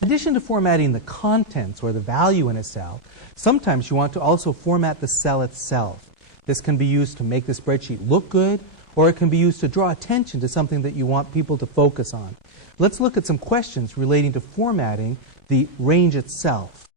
In addition to formatting the contents or the value in a cell, sometimes you want to also format the cell itself. This can be used to make the spreadsheet look good, or it can be used to draw attention to something that you want people to focus on. Let's look at some questions relating to formatting the range itself.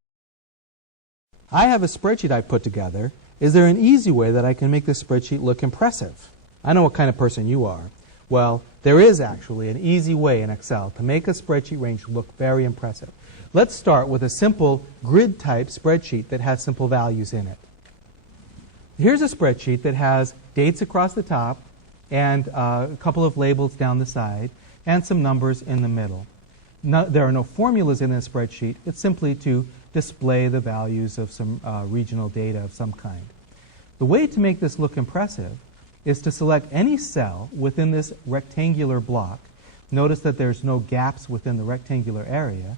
I have a spreadsheet I put together. Is there an easy way that I can make this spreadsheet look impressive? I know what kind of person you are. Well, there is actually an easy way in Excel to make a spreadsheet range look very impressive. Let's start with a simple grid type spreadsheet that has simple values in it. Here's a spreadsheet that has dates across the top and a couple of labels down the side and some numbers in the middle. There are no formulas in this spreadsheet. It's simply to display the values of some regional data of some kind. The way to make this look impressive is to select any cell within this rectangular block. Notice that there's no gaps within the rectangular area.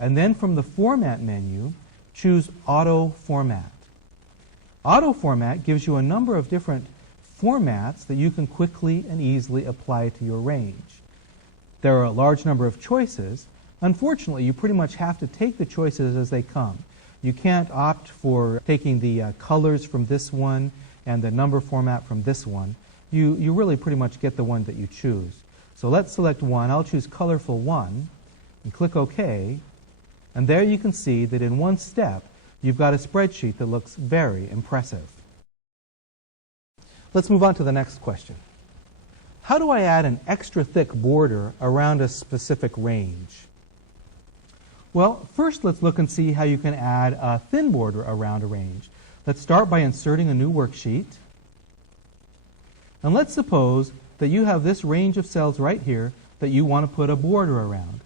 And then from the Format menu, choose AutoFormat. AutoFormat gives you a number of different formats that you can quickly and easily apply to your range. There are a large number of choices. Unfortunately, you pretty much have to take the choices as they come. You can't opt for taking the colors from this one and the number format from this one. You really pretty much get the one that you choose. So let's select one. I'll choose colorful 1 and click OK. And there you can see that in one step, you've got a spreadsheet that looks very impressive. Let's move on to the next question. How do I add an extra thick border around a specific range? Well, first let's look and see how you can add a thin border around a range. Let's start by inserting a new worksheet. And let's suppose that you have this range of cells right here that you want to put a border around.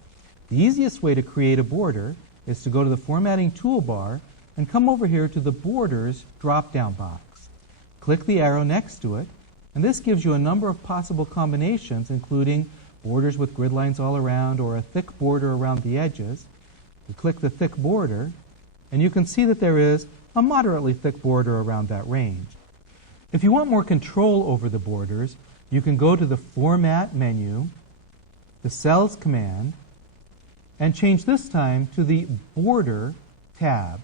The easiest way to create a border is to go to the Formatting toolbar and come over here to the Borders drop-down box. Click the arrow next to it, and this gives you a number of possible combinations, including borders with grid lines all around or a thick border around the edges. You click the thick border, and you can see that there is a moderately thick border around that range. If you want more control over the borders, you can go to the Format menu, the Cells command, and change this time to the Border tab.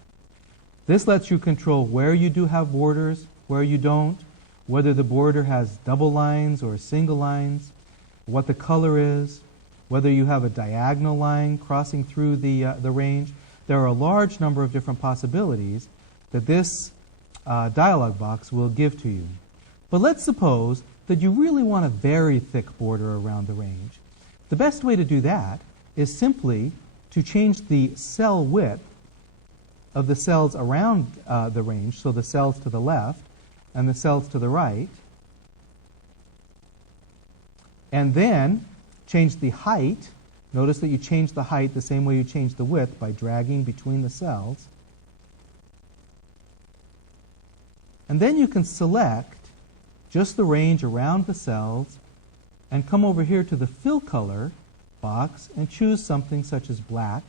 This lets you control where you do have borders, where you don't, whether the border has double lines or single lines, what the color is, whether you have a diagonal line crossing through the range. There are a large number of different possibilities that this dialog box will give to you. But let's suppose that you really want a very thick border around the range. The best way to do that is simply to change the cell width of the cells around the range, so the cells to the left and the cells to the right, and then change the height. Notice that you change the height the same way you change the width by dragging between the cells. And then you can select just the range around the cells and come over here to the Fill Color box and choose something such as black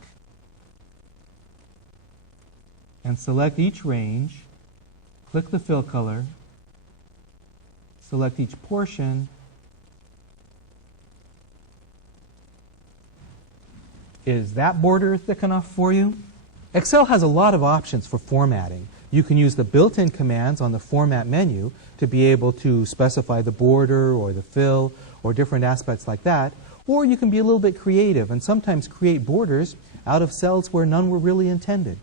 and select each range, click the Fill Color, select each portion, Is that border thick enough for you? Excel has a lot of options for formatting. You can use the built-in commands on the Format menu to be able to specify the border or the fill or different aspects like that. Or you can be a little bit creative and sometimes create borders out of cells where none were really intended.